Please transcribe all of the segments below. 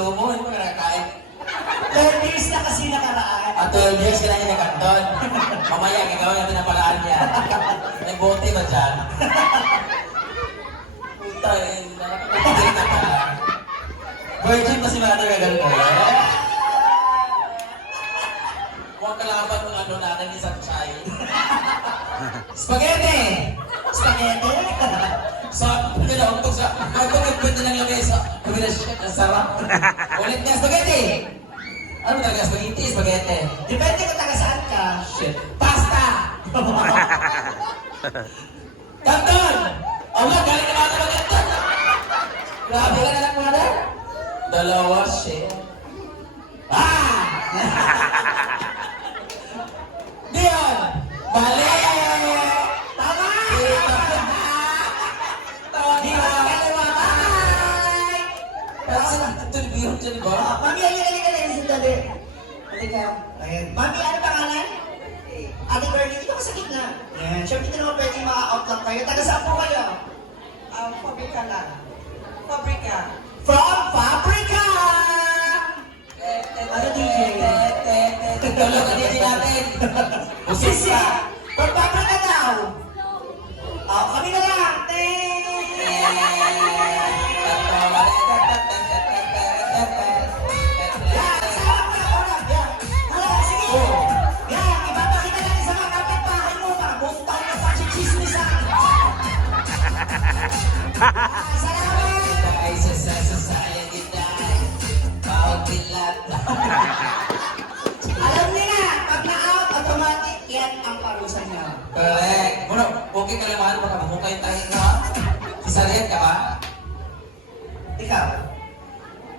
slow mo, hindi mo ka nakakain. 10 years na kasi nakaraan. At 12 years ka na niya nagkanton. Mamaya, gagawin natin ang paraan niya. May bote ba dyan? Puta, eh, nakakapagpagin ka pa. Virgin pa si Mother Gagal ko. Huwag kalaban ng ano natin, isang child. Spaghetti! Spaghetti. Sa, pwede na untog sa, ay, pwede, pwede lang lagay sa, pwede na shit, ang sarap. Ulit nga, spaghetti! Ano talaga, spaghetti, spaghetti? Depende kung taga saan ka. Shit. Pasta! Kanton! Allah, galing na mga naman kanton! Grabe ka na lang, mother. Dalawa, shit. Ah! Dion! Mali! Halika. Ayan. Mami, ano pangalan? Ate Bernie, dito ka sa gitna. Yan. Siyempre, hindi naman pwede maka-out lang kayo. Taga saan po kayo? Ah, pabrika lang. Pabrika. From Fabrica! Ano, DJ? Tulog ka DJ natin. Sisi! From Fabrica daw!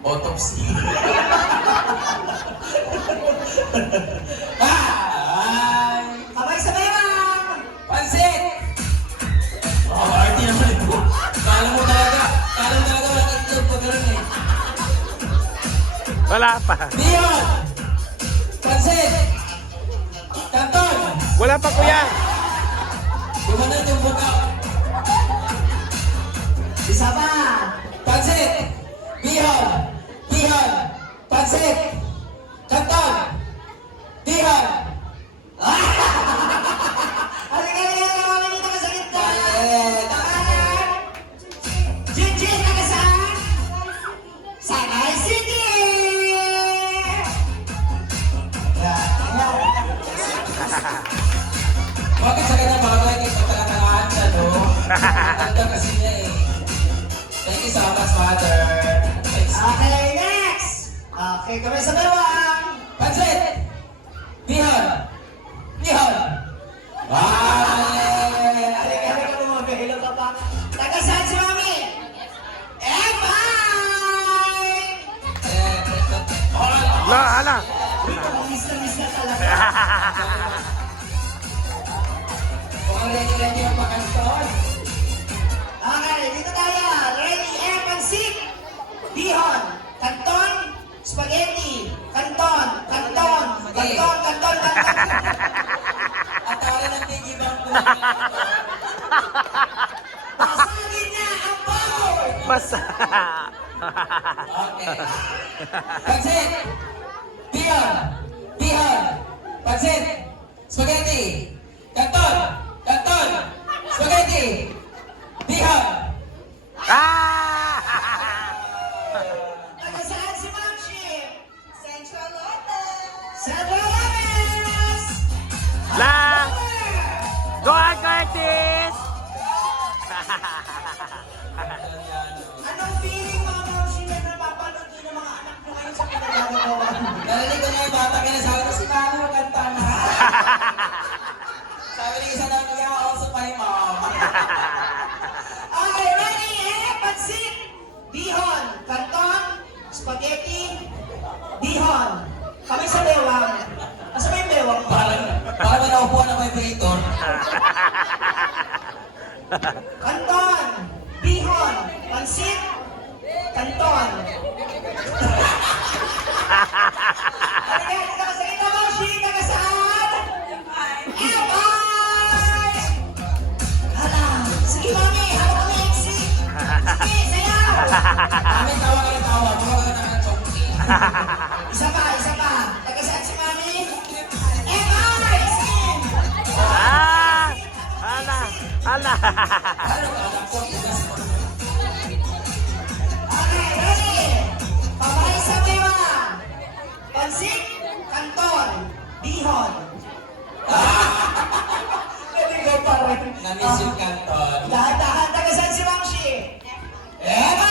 Autopsy. Ay! kamay sa bayang! Pansit! Oh, arty naman ito. Kala mo talaga, kala mo talaga walang itlog pag gano'n eh. Wala pa. Dion! Pansit! Kanton! Wala pa kuya. Mukhang ready-ready ang pakanton. Okay, dito tayo. Ready, air, pansit. Bihon, kanton, spaghetti, kanton, kanton, kanton, kanton, kanton. At tawaran ng piggy bank ko. Pasagin na ang baboy. Basta. Okay. Pansit! Bihon! Bihon! Pansit! Spaghetti! Kanton, bihon, pansit, kanton. Halika, dito ka sa ito mo, Shi, taga saan? F.I. Ready? Pamay sa tema. Pansik, kanton. Pwede ko pa rin. Namiss yung kanton. Dahan-dahan, taga saan si Mangshi? Emma!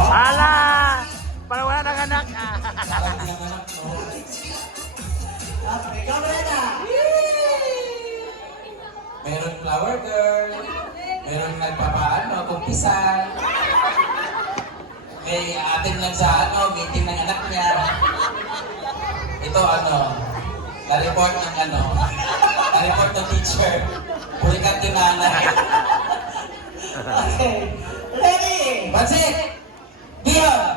Hala! Parang wala nang anak. Parang naman ako. Okay, ikaw na. Meron flower girl. Meron nagpapaano, kumpisan. May atin lang sa ano, meeting ng anak niya. Ito ano, na-report ng ano, na-report ng teacher. Pulikat yung nanay. Okay. Ready? Pansit! Bihon!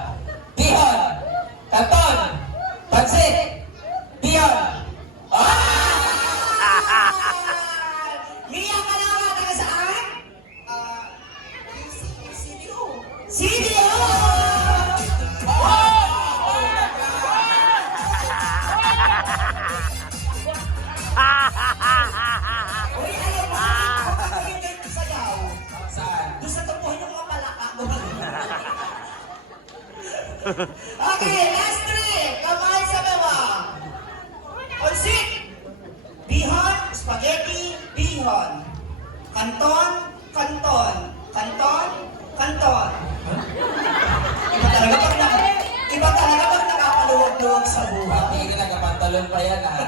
Okay, last three. Kamay sa bawang. Pansit. Bihon, spaghetti, bihon. Kanton, kanton. Kanton, kanton. Iba talaga pag na, iba talaga pag nakapaluwag-luwag sa buhay. Hindi ka nagkapantalon pa yan ah.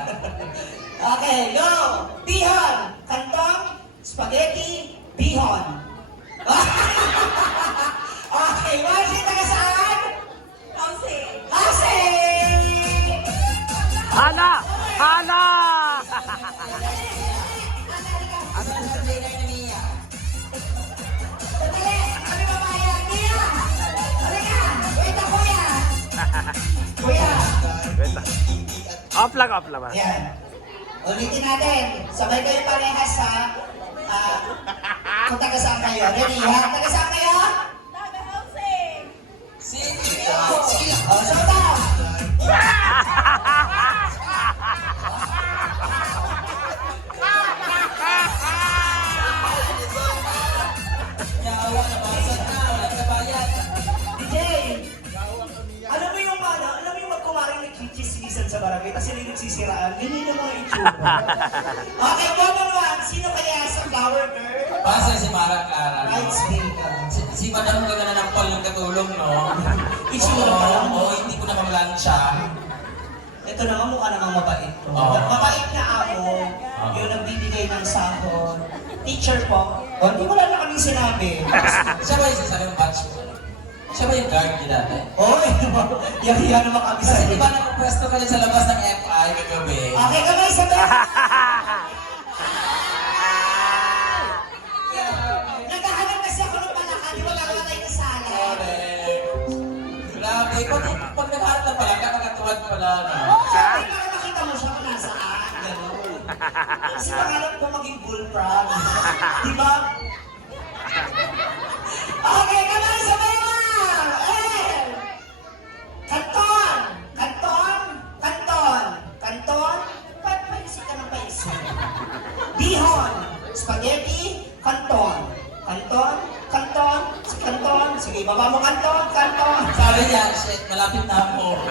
Okay, go! Bihon, kantong, spaghetti, bihon. Kuya! Wait lang. Off lang, off lang. Yan. Ulitin natin. Sabay kayo parehas sa... ah, kung taga saan kayo. Ready, ha? Taga saan kayo? Taga housing. CDO! Oh, okay, common one, sino kaya sa flower girl? Basta si Mara Clara. no? Bridesmaid. Si, si Madam ka na ng Paul ng katulong, no? Itsura pa lang. Oo, hindi ko na mamlansya. Ito naman mukha namang mabait to. Oo. Mabait na ako, yung nagbibigay ng sahod. Teacher po, o hindi wala na kaming sinabi. Siya ba yung batch ko? Siya ba yung guard niya dati? Oy, yahiya naman kami sa Kasi di ba nakapwesto ka rin sa labas ng FI kagabi? Okay, kamay sa Naghahanap kasi ako ng palaka, di ba gagawa tayo ng sala? Correct. Grabe, pag, pag nagharap na pala, kakatuwad pala, no? Sabi para makita mo siya kung nasaan. Gano'n. Kasi pangarap ko maging bullfrog. Di ba? Okay, Spaghetti! Kanton! Kanton! Kanton! Si Kanton! Sige, baba mo Kanton! Kanton! Sabi niya, shit, malapit na ako.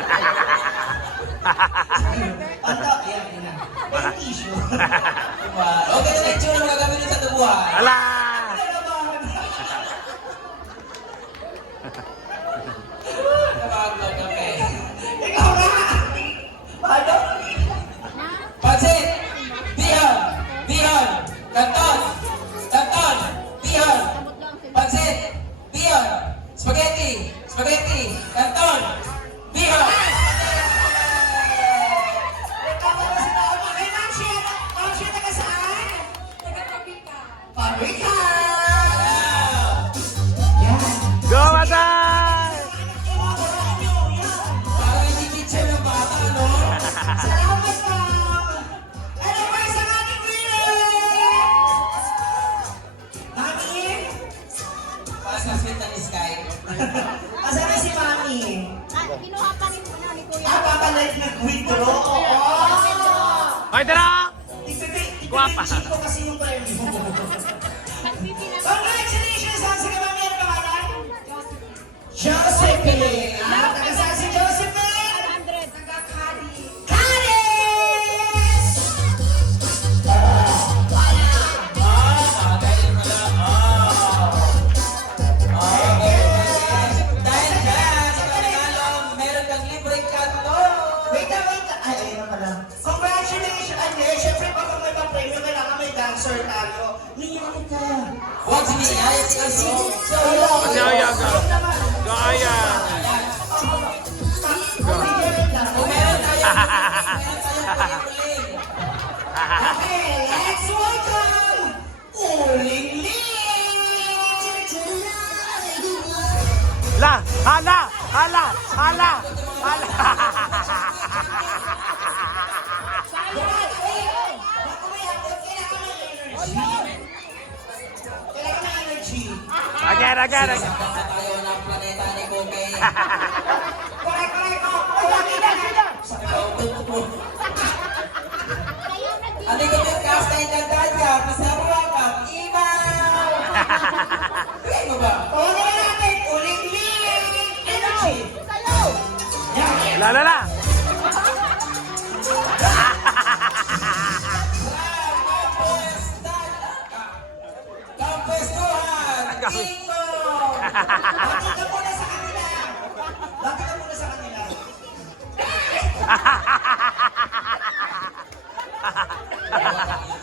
Kanton! Ayan, yun na. May tissue. Diba? Okay, na lecture na gagawin sa tubuhan. Hala! Nakakagod sky. Asa na si Mami? Kinuha pa ni muna ni Kuya. Ah, papalive nag-withdraw? Oo! Hoy, tara! Ipipi, Guwapa. ipipi ko kasi yung premyo. Congratulations! Saan si Mami? Ano pangalan? Josephine! Ah, Josephine? Ayaw ka. Gaya. Okay, let's welcome Uling Ling! La! Hala! Hala! Hala! Hala! Sakta sa tayo ng planeta ni nakita. Ano yung cast na inagdad ka? Pasarwa ka. Imaw! Kaya mo ba? Oo naman natin, Uling Ling! Energy. Yan. La, la, la! Kampestuhan! Ingo! Bakit ka muna sa kanila? Bakit ka muna sa kanila? Huwag kang